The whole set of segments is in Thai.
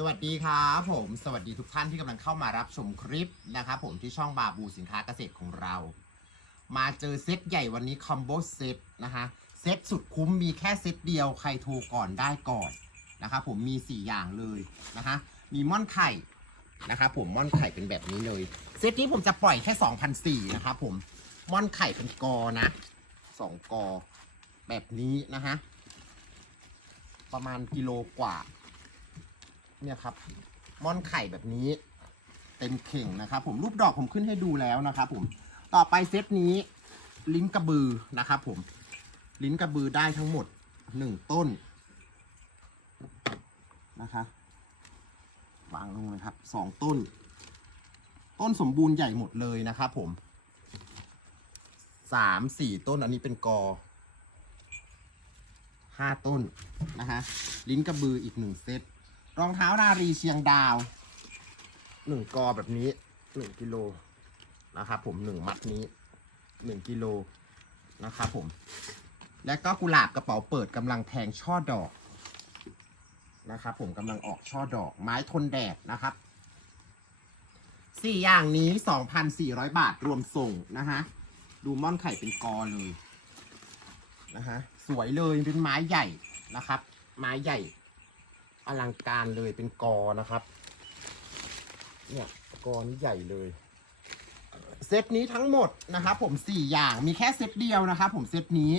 สวัสดีครับผม สวัสดีทุกท่านที่กำลังเข้ามารับชมคลิปนะครับผมที่ช่องบาบูสินค้าเกษตรของเรา มาเจอเซตใหญ่วันนี้คอมโบเซตนะคะเซตสุดคุ้มมีแค่เซตเดียวใครโทรก่อนได้ก่อนนะครับผมมี 4 อย่างเลยนะคะมีม่อนไข่นะครับผมม่อนไข่เป็นแบบนี้เลย เซตนี้ผมจะปล่อยแค่2,004นะครับผมม่อนไข่เป็นกอนะสองกอแบบนี้นะฮะประมาณกิโลกว่า เนี่ยครับม่อนไข่แบบนี้ เต็มเข่งนะครับ ผมรูปดอกผมขึ้นให้ดูแล้วนะครับผมต่อไปเซตนี้ ลิ้นกระบือนะครับผมลิ้นกระบือได้ทั้งหมดหนึ่งต้นนะคะวางลงเลยครับสองต้น ต้นสมบูรณ์ใหญ่หมดเลยนะครับผมสามสี่ต้นอันนี้เป็นกอห้าต้นนะฮะลิ้นกระบืออีกหนึ่งเซต รองเท้านารีเชียงดาวหนึ่งกอแบบนี้หนึ่งกิโลนะครับผมหนึ่งมัดนี้หนึ่งกิโลนะครับผม และก็กุหลาบกระเป๋าเปิดกำลังแทงช่อดอกนะครับผมกำลังออกช่อดอกไม้ทนแดดนะครับสี่อย่างนี้สองพันสี่ร้อยบาทรวมส่งนะฮะ ดูม่อนไข่เป็นกอเลยนะฮะ สวยเลยเป็นไม้ใหญ่นะครับ ไม้ใหญ่ อลังการเลยเป็นกอนะครับ เนี่ยกอนี้ใหญ่เลยเซตนี้ทั้งหมดนะครับผม 4 อย่างมีแค่เซตเดียวนะครับผมเซตนี้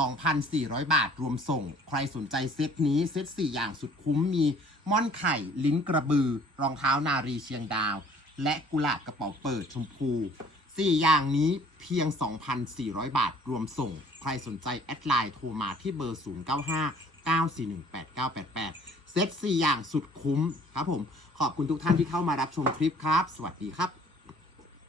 2,400 บาทรวมส่ง ใครสนใจเซตนี้เซต4 อย่างสุดคุ้มมีม่อนไข่ ลิ้นกระบือ รองเท้านารีเชียงดาว และกุหลาบกระเป๋าเปิดชมพู 4 อย่างนี้เพียง 2,400 บาทรวมส่ง ใครสนใจแอดไลน์โทรมาที่เบอร์ 095 9888 เซต4อย่างสุดคุ้มครับผม ขอบคุณทุกท่านที่เข้ามารับชมคลิปครับ สวัสดีครับ